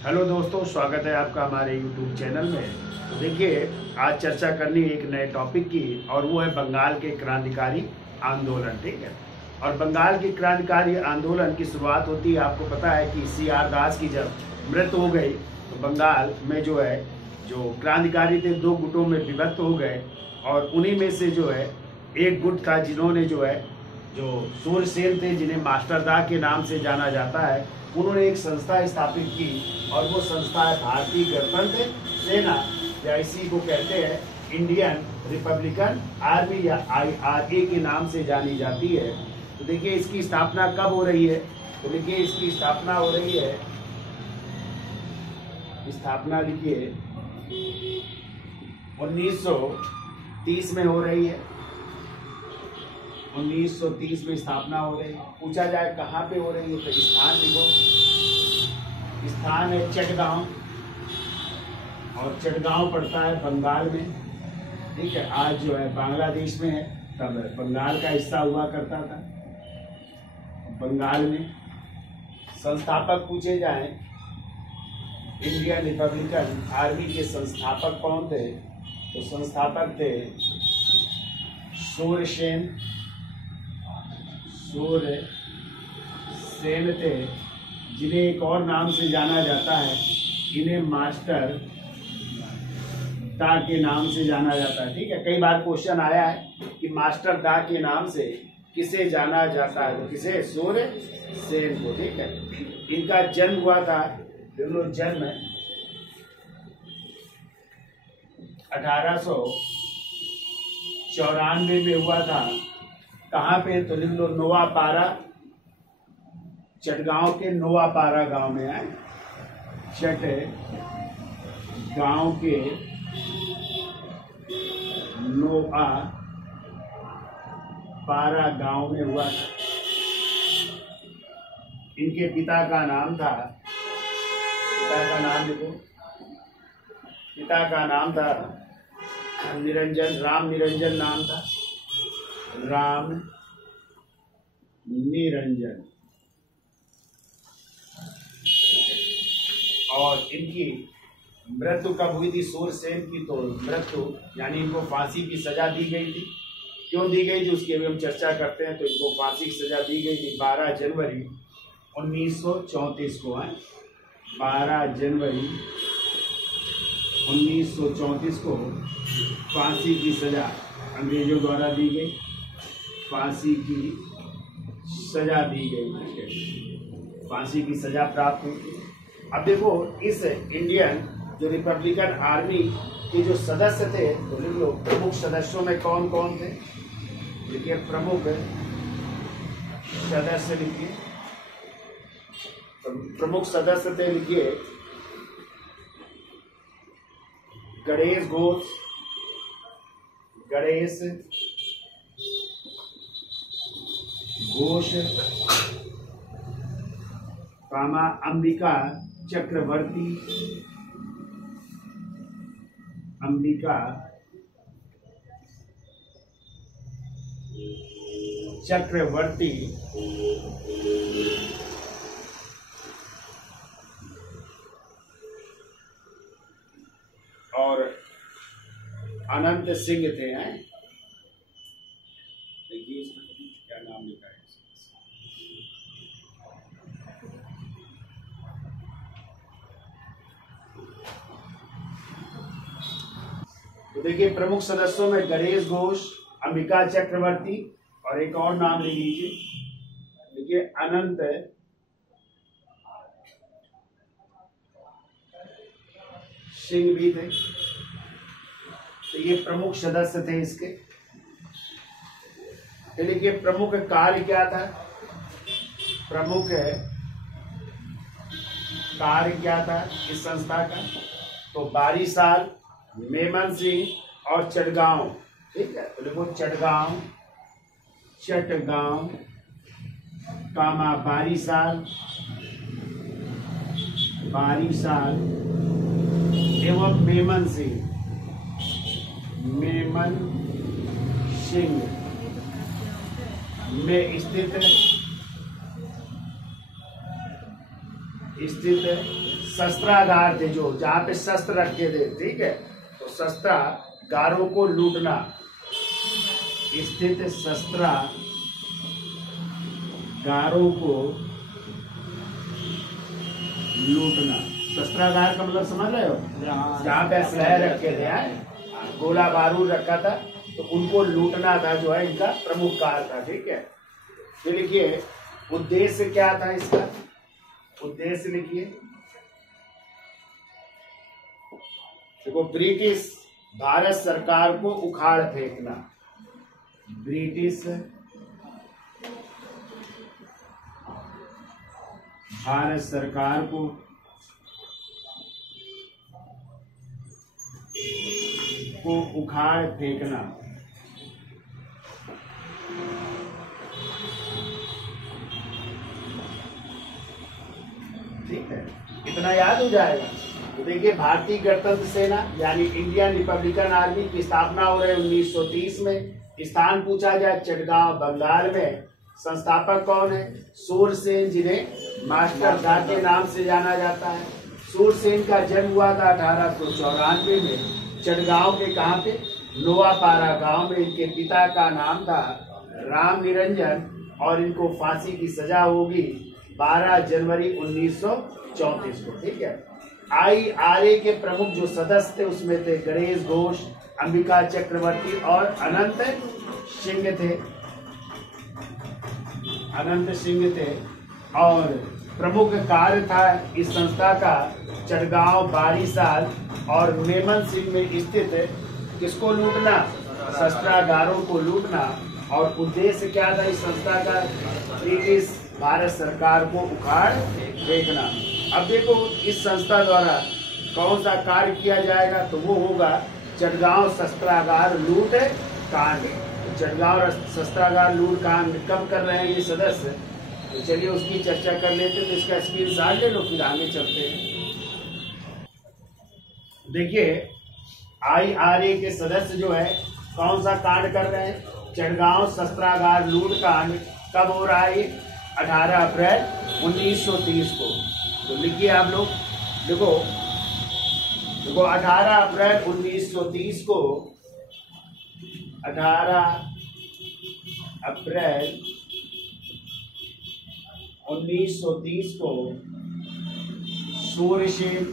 Hello दोस्तों, स्वागत है आपका हमारे YouTube चैनल में। तो देखिए, आज चर्चा करनी है एक नए टॉपिक की, और वो है बंगाल के क्रांतिकारी आंदोलन। ठीक है, और बंगाल के क्रांतिकारी आंदोलन की शुरुआत होती है, आपको पता है कि CR दास की जब मृत्यु हो गई तो बंगाल में जो क्रांतिकारी थे दो गुटों में विभक्त हो गए, और उन्हीं में से एक गुट था जिन्होंने जो सूर्यसेन थे, जिन्हें मास्टर दा के नाम से जाना जाता है, उन्होंने एक संस्था स्थापित की, और वो संस्था है भारतीय गणतंत्र सेना, या इसी को कहते हैं इंडियन रिपब्लिकन आर्मी, या IRA के नाम से जानी जाती है। तो देखिए, इसकी स्थापना कब हो रही है? तो देखिए, इसकी स्थापना हो रही है, स्थापना लिखिए 1930 में हो रही है। 1930 में स्थापना हो रही है। पूछा जाए कहाँ पे हो रही है तो स्थान लिखो, स्थान है चटगांव, और चटगांव पड़ता है बंगाल में। ठीक है, आज बांग्लादेश में है, तब बंगाल का हिस्सा हुआ करता था बंगाल में। संस्थापक पूछे जाए, इंडियन रिपब्लिकन आर्मी के संस्थापक कौन थे? तो संस्थापक थे सूर्यसेन थे, जिन्हें एक और नाम से जाना जाता है, इन्हें मास्टर दा के नाम से जाना जाता है। ठीक है, कई बार क्वेश्चन आया है कि मास्टर दा के नाम से किसे जाना जाता है, तो किसे? सूर्यसेन को। ठीक है, इनका जन्म हुआ था, जन्म 1894 में हुआ था। कहाँ पे? तो लिख लो नोआपारा, चटगांव के नोआपारा गांव में है। गांव के नोआपारा गांव में हुआ था। इनके पिता का नाम था, पिता का नाम देखो, पिता का नाम था निरंजन, राम निरंजन नाम था, राम निरंजन। और इनकी मृत्यु कब हुई थी सूर्यसेन की? तो मृत्यु यानी इनको फांसी की सजा दी गई थी। क्यों दी गई थी उसकी अभी हम चर्चा करते हैं। तो इनको फांसी की सजा दी गई थी 12 जनवरी 1934 को है। 12 जनवरी 1934 को फांसी की सजा अंग्रेजों द्वारा दी गई, फांसी की सजा दी गई, फांसी की सजा प्राप्त हुई। अब देखो, इस इंडियन जो रिपब्लिकन आर्मी के जो सदस्य थे, तो लिख लो प्रमुख सदस्यों में कौन कौन थे। देखिए, प्रमुख सदस्य लिखिए, प्रमुख सदस्य थे, लिखिए गणेश घोष, कामा अंबिका चक्रवर्ती, और अनंत सिंह थे। हैं, देखिए इसमें क्या नाम लिखा है। तो देखिए, प्रमुख सदस्यों में गणेश घोष, अंबिका चक्रवर्ती, और एक और नाम ले लीजिए, देखिए अनंत सिंह भी थे। तो ये प्रमुख सदस्य थे इसके। तो देखिए, प्रमुख कार्य क्या था? प्रमुख कार्य क्या था इस संस्था का? तो बारीसाल, मेमन सिंह और चटगांव। ठीक है, तो देखो चटगांव कामा बारीसाल एवं मेमन सिंह में स्थित शस्त्रागार थे जो जहाँ पे शस्त्र रखे थे, ठीक है, तो शस्त्रागारों को लूटना, स्थित शस्त्रागारों को लूटना। शस्त्रागार का मतलब समझ रहे हो, जहाँ पे असलहे रखे थे, गोला बारूद रखा था, तो उनको लूटना था जो है इनका प्रमुख कार्य था, ठीक है। तो लिखिए उद्देश्य क्या था इसका, उद्देश्य लिखिए। देखो, ब्रिटिश भारत सरकार को उखाड़ फेंकना, ब्रिटिश भारत सरकार को उखाड़ फेंकना। ठीक है, इतना याद हो जाएगा। तो देखिए, भारतीय गणतंत्र सेना यानी इंडियन रिपब्लिकन आर्मी की स्थापना हो रही 1930 में। स्थान पूछा जाए चटगांव बंगाल में। संस्थापक कौन है? सूरसेन, जिन्हें मास्टर दा के नाम से जाना जाता है। सूरसेन का जन्म हुआ था 1894 में चटगांव के कहाँ पे? नोआपारा गांव में। इनके पिता का नाम था राम निरंजन और इनको फांसी की सजा होगी 12 जनवरी 1934 को, ठीक है। IRA के प्रमुख जो सदस्य थे उसमें थे गणेश घोष, अंबिका चक्रवर्ती और अनंत सिंह थे, अनंत सिंह थे। और प्रमुख कार्य था इस संस्था का चटगांव, बारीसाल और मेमन सिंह में स्थित किसको लूटना? शस्त्रागारों को लूटना। और उद्देश्य क्या था इस संस्था का? ब्रिटिश भारत सरकार को उखाड़ फेंकना। अब देखो, इस संस्था द्वारा कौन सा कार्य किया जाएगा, तो वो होगा चटगांव शस्त्रागार लूट कांड। चटगांव शस्त्रागार लूट कांड कब कर रहे हैं ये सदस्य, तो चलिए उसकी चर्चा कर लेते। तो इसका स्क्रीनशॉट ले लो, फिर आगे चलते हैं। देखिए, IRA के सदस्य जो है कौन सा कांड कर रहे हैं? चटगांव शस्त्रागार लूट कांड कब हो रहा है? 18 अप्रैल 1930 को। तो लिखिए आप लोग, देखो 18 अप्रैल 1930 को, 18 अप्रैल 1930 को सूरसेन,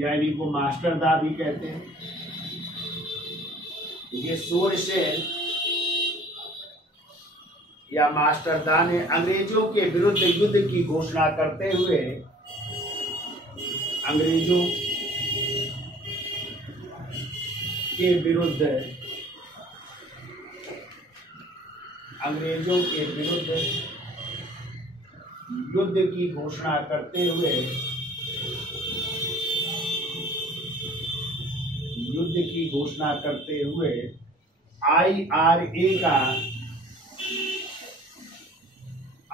यानी को मास्टर दा भी कहते हैं, ये सूरसेन या मास्टर दा ने अंग्रेजों के विरुद्ध युद्ध की घोषणा करते हुए अंग्रेजों के विरुद्ध युद्ध की घोषणा करते हुए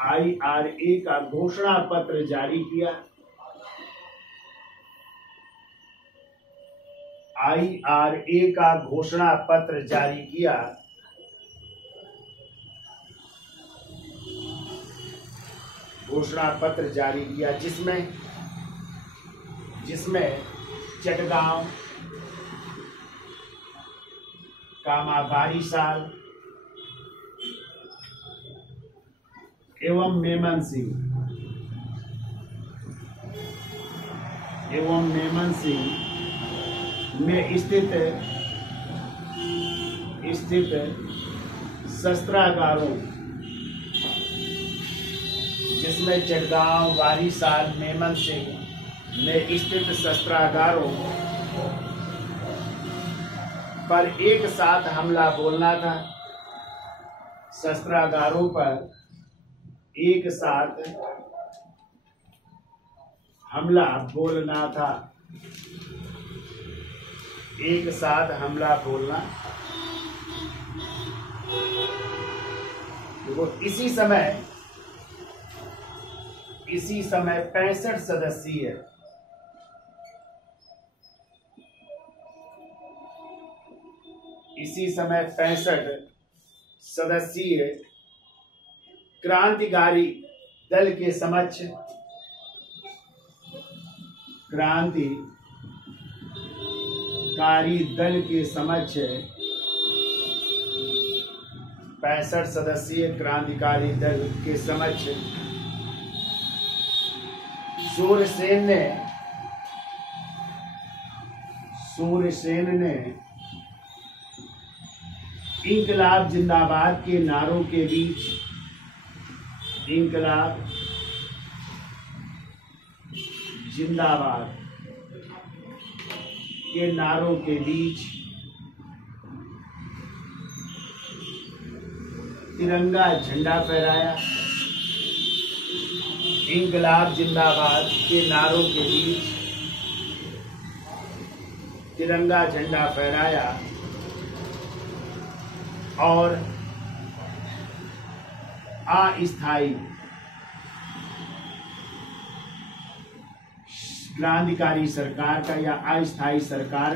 IRA का घोषणा पत्र जारी किया। IRA का घोषणा पत्र जारी किया। जिसमें चटगांव, कामा बारीसाल एवं मेमन सिंह में स्थित शस्त्रागारों, जिसमें चटगांव, बारीसाल, मेमन सिंह में स्थित शस्त्रागारों पर एक साथ हमला बोलना था। शस्त्रागारों पर एक साथ हमला बोलना था। देखो, इसी समय 65 सदस्यीय क्रांतिकारी दल के समक्ष क्रांतिकारी दल के समक्ष 65 सदस्यीय क्रांतिकारी दल के समक्ष सूर्यसेन ने इंकलाब जिंदाबाद के नारों के बीच इंकलाब जिंदाबाद के नारों के बीच तिरंगा झंडा फहराया। इंकलाब जिंदाबाद के नारों के बीच तिरंगा झंडा फहराया और अस्थायी क्रांतिकारी सरकार का या अस्थायी सरकार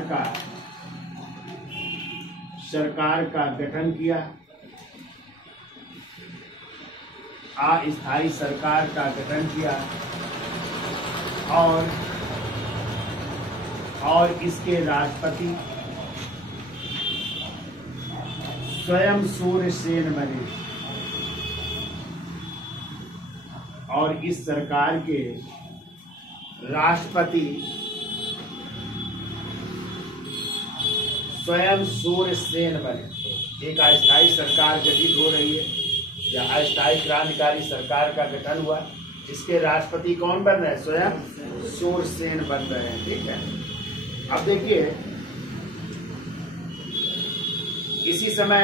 का गठन किया। अस्थायी सरकार का गठन किया और इसके राष्ट्रपति स्वयं सूर्यसेन बने और इस सरकार के राष्ट्रपति स्वयं सूर्यसेन बने। एक अस्थायी सरकार गठित हो रही है या अस्थायी क्रांतिकारी सरकार का गठन हुआ, इसके राष्ट्रपति कौन बन रहे हैं? स्वयं सूर्यसेन बन रहे हैं। ठीक है, अब देखिए इसी समय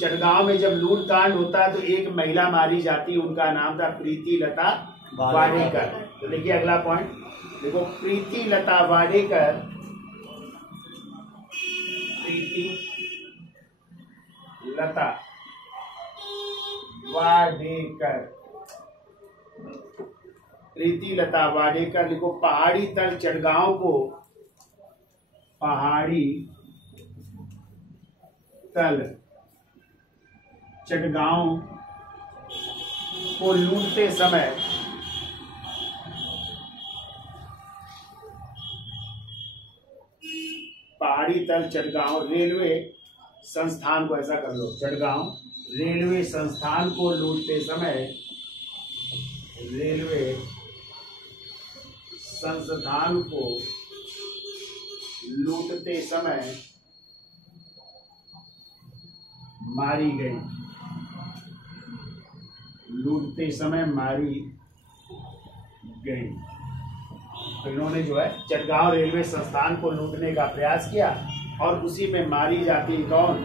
चटगांव में जब लूटकांड होता है तो एक महिला मारी जाती है, उनका नाम था प्रीति लता वाडेकर। तो देखिए अगला पॉइंट, देखो प्रीति लता वाडेकर, प्रीति लता वाडेकर, प्रीति लता वाडेकर लिखो। पहाड़ी तल चटगांव को, पहाड़ी तल चटगांव को लूटते समय पहाड़ी तल चटगांव रेलवे संस्थान को, ऐसा कर लो, चटगांव रेलवे संस्थान को लूटते समय, रेलवे संस्थान को लूटते समय मारी गई, लूटते समय मारी गई। तो इन्होंने जो है चटगांव रेलवे संस्थान को लूटने का प्रयास किया और उसी में मारी जाती कौन?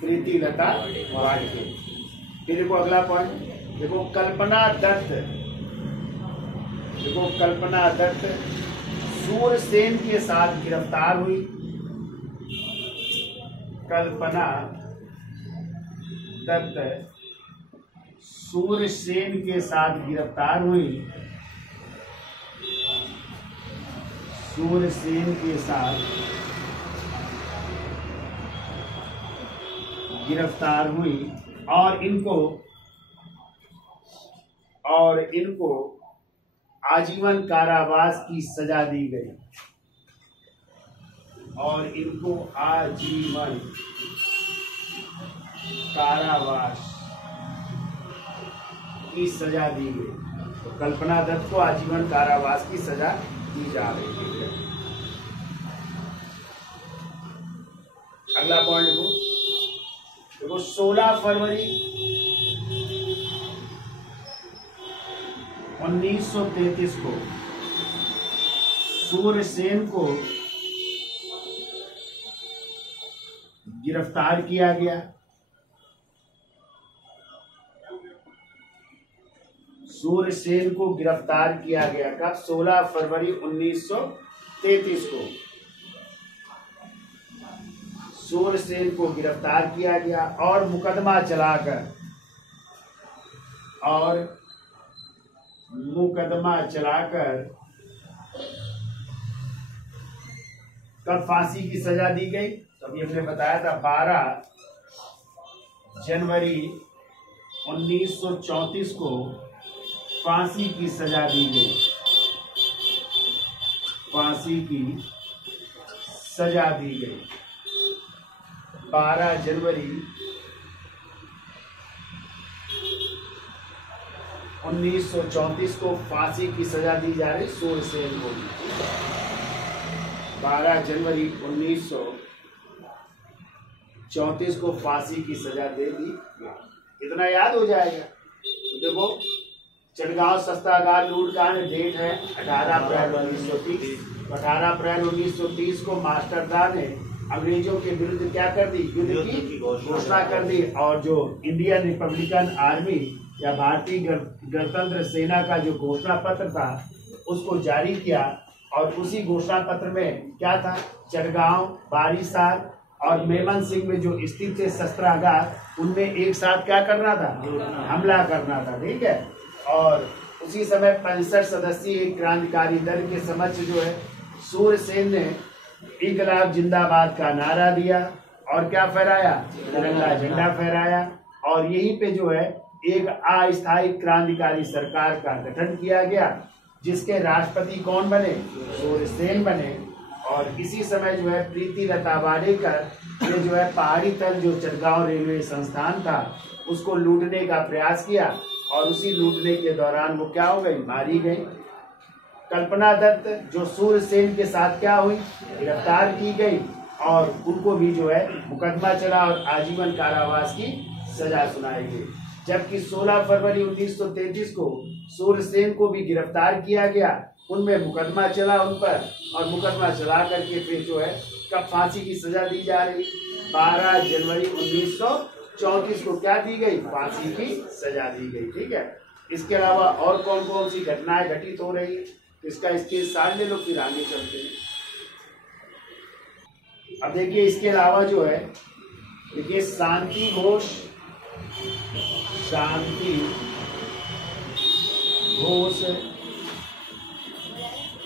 प्रीति लता वाडेकर। फिर देखो अगला पॉइंट, देखो कल्पना दत्त, देखो कल्पना दत्त सूर्यसेन के साथ गिरफ्तार हुई। कल्पना दत्त सूर्यसेन के साथ गिरफ्तार हुई, सूर्यसेन के साथ गिरफ्तार हुई और इनको आजीवन कारावास की सजा दी गई, और इनको आजीवन कारावास की सजा दी गई। तो कल्पना दत्त को आजीवन कारावास की सजा दी जा रही है। अगला पॉइंट देखो 16 फरवरी 1933 को सूर्यसेन को गिरफ्तार किया गया। सूर्यसेन को गिरफ्तार किया गया कब? 16 फरवरी 1933 को सूर्यसेन को गिरफ्तार किया गया और मुकदमा चलाकर कब फांसी की सजा दी गई? तभी हमने बताया था 12 जनवरी 1934 को फांसी की सजा दी गई, फांसी की सजा दी गई। 12 जनवरी 1934 को फांसी की सजा दी जा रही सूरसेन को। 12 जनवरी 1934 को फांसी की सजा दे दी। इतना याद हो जाएगा। तो देखो, चटगांव शस्त्रागार लूटकांड डेट है 18 अप्रैल 1930। 18 अप्रैल 1930 को मास्टरदा ने अंग्रेजों के विरुद्ध क्या कर दी? युद्ध की घोषणा कर दी। और जो इंडियन रिपब्लिकन आर्मी या भारतीय गणतंत्र सेना का जो घोषणा पत्र था उसको जारी किया। और उसी घोषणा पत्र में क्या था? चटगांव, बारीसार और मेमन सिंह में जो स्थित थे शस्त्रागार, उनमें एक साथ क्या करना था? हमला करना था। ठीक है। और उसी समय 65 सदस्यीय क्रांतिकारी दल के समक्ष जो है सूरसेन ने इनकलाब जिंदाबाद का नारा दिया और क्या फहराया? तिरंगा झंडा फहराया। और यहीं पे जो है एक अस्थायी क्रांतिकारी सरकार का गठन किया गया, जिसके राष्ट्रपति कौन बने? सूरसेन बने। और इसी समय जो है प्रीति लता वाडेकर ने जो है पहाड़ी तल जो चटगांव रेलवे संस्थान था उसको लूटने का प्रयास किया। और उसी लूटने के दौरान वो क्या हो गई? मारी गई। कल्पना दत्त जो सूरसेन के साथ क्या हुई? गिरफ्तार की गई। और उनको भी जो है मुकदमा चला और आजीवन कारावास की सजा सुनाई गई। जबकि 16 फरवरी 1933 को सूरसेन को भी गिरफ्तार किया गया। उनमें मुकदमा चला उन पर, और मुकदमा चला करके फिर जो है कब फांसी की सजा दी जा रही? 12 जनवरी 1934 को क्या दी गई? फांसी की सजा दी गई। ठीक है। इसके अलावा और कौन कौन सी घटनाएं घटित हो रही है इसका स्क्रीनशॉट ले लो, फिर आगे चलते हैं। अब देखिए इसके अलावा जो है, देखिए शांति घोष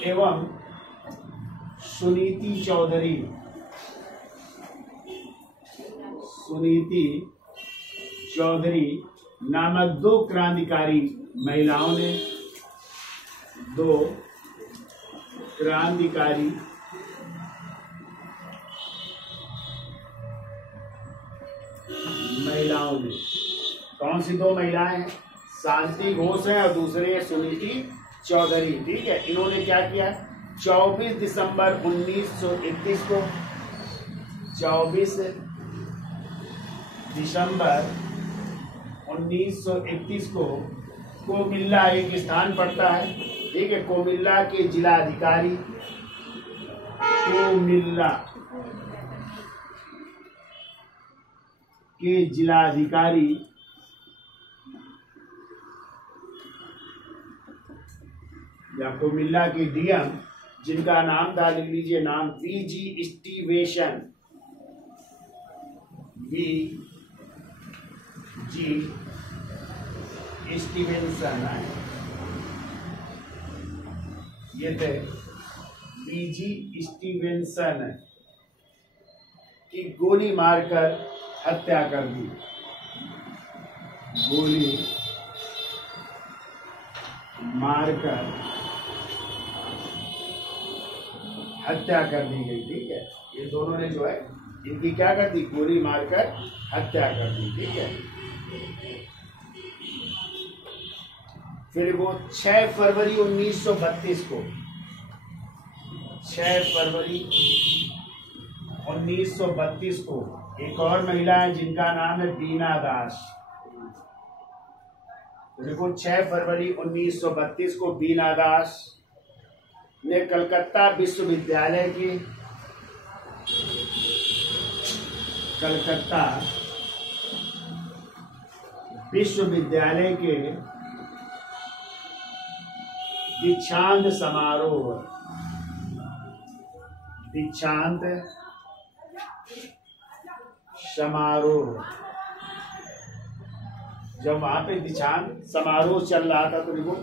एवं सुनीति चौधरी नामक 2 क्रांतिकारी महिलाओं ने, 2 क्रांतिकारी महिलाओं ने, कौन सी 2 महिलाएं हैं? शांति घोष है और दूसरे है सुनीति चौधरी। ठीक है। इन्होंने क्या किया? 24 दिसंबर 1931 को, 24 दिसंबर 1931 को कोमिल्ला एक स्थान पड़ता है। ठीक है। कोमिल्ला के जिलाधिकारी, कोमिल्ला के जिलाधिकारी या कोमिल्ला के डीएम, जिनका नाम था, लिख लीजिए नाम, वीजी स्टीवेंसन, वीजी स्टीवेंसन है। ये थे वीजी स्टीवेंसन की गोली मारकर हत्या कर दी। गोली मारकर हत्या कर दी गई। ठीक है। ये दोनों ने जो है इनकी क्या कर दी? गोली मारकर हत्या कर दी। ठीक है। फिर वो 6 फरवरी 1932 को, 6 फरवरी 1932 को एक और महिला है जिनका नाम है बीना दास। देखो 6 फरवरी 1932 को बीना दास ने कलकत्ता विश्वविद्यालय की, कलकत्ता विश्वविद्यालय के दीक्षांत समारोह, जब वहां पे दीक्षांत समारोह चल रहा था, तो देखो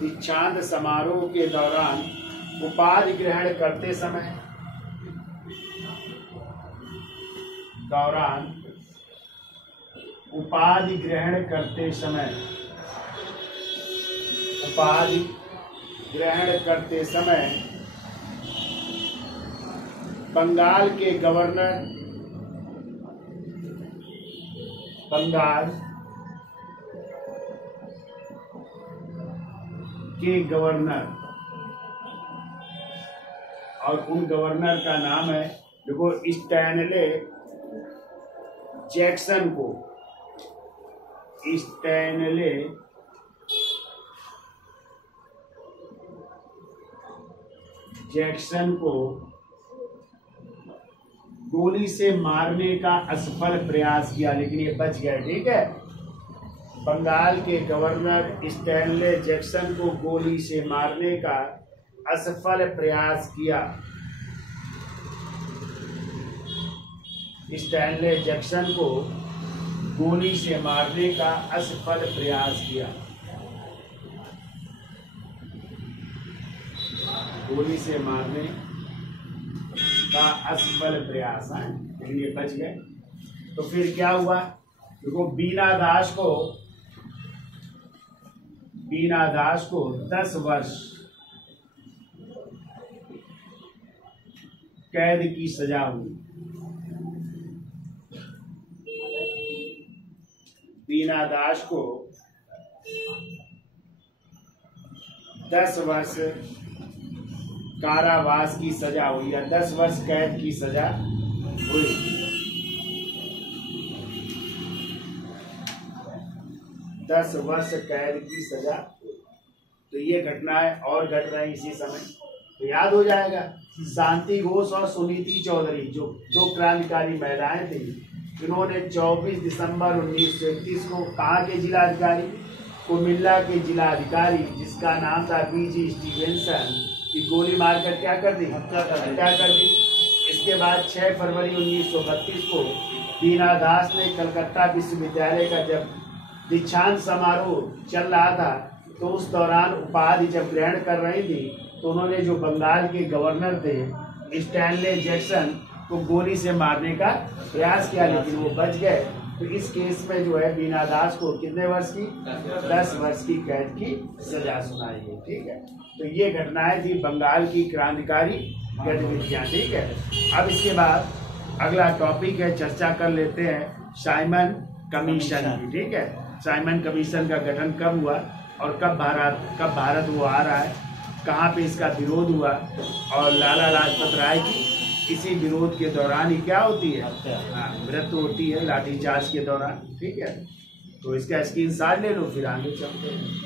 दीक्षांत समारोह के दौरान उपाधि ग्रहण करते समय, उपाधि ग्रहण करते समय बंगाल के गवर्नर और उन गवर्नर का नाम है, देखो, स्टैनले जैक्सन को गोली से मारने का असफल प्रयास किया, लेकिन ये बच गए। ठीक है, बंगाल के गवर्नर स्टैनले जैक्सन को गोली से मारने का असफल प्रयास किया। स्टैनले जैक्सन को गोली से मारने का असफल प्रयास किया। गोली से मारने का असफल प्रयास है, लेकिन ये बच गए। तो फिर क्या हुआ? देखो, बीना दास को 10 वर्ष कैद की सजा हुई। बीना दास को 10 वर्ष कारावास की सजा हुई, या 10 वर्ष कैद की सजा हुई। दस वर्ष कैद की सजा। तो ये घटनाएं और घट रही इसी समय, तो याद हो जाएगा। शांति घोष और सुनीति चौधरी, जो दो क्रांतिकारी महिलाएं थी, इन्होंने 24 दिसंबर 1931 को कहाँ के जिलाधिकारी, कुमिल्ला के जिलाधिकारी, जिसका नाम था बीजी स्टीवेंसन, की गोली मारकर क्या कर दी? हत्या कर दी। इसके बाद 6 फरवरी 1932 को बीना दास ने कलकत्ता विश्वविद्यालय का जब दीक्षांत समारोह चल रहा था, तो उस दौरान उपाधि जब ग्रहण कर रही थी, तो उन्होंने जो बंगाल के गवर्नर थे स्टैनले जैक्सन को गोली से मारने का प्रयास किया, लेकिन वो बच गए। तो इस केस में जो है बीना दास को कितने वर्ष की? 10 वर्ष की कैद की सजा सुनाई गई। ठीक है, तो ये घटनाएं थी बंगाल की क्रांतिकारी गतिविधियां। ठीक है, अब इसके बाद अगला टॉपिक है, चर्चा कर लेते हैं साइमन कमीशन की। ठीक है, साइमन कमीशन का गठन कब हुआ और कब भारत वो आ रहा है, कहाँ पे इसका विरोध हुआ, और लाला लाजपत राय की इसी विरोध के दौरान ही क्या होती है? मृत्यु होती है लाठीचार्ज के दौरान। ठीक है, तो इसका स्क्रीनशॉट ले लो, फिर आगे चलते हैं।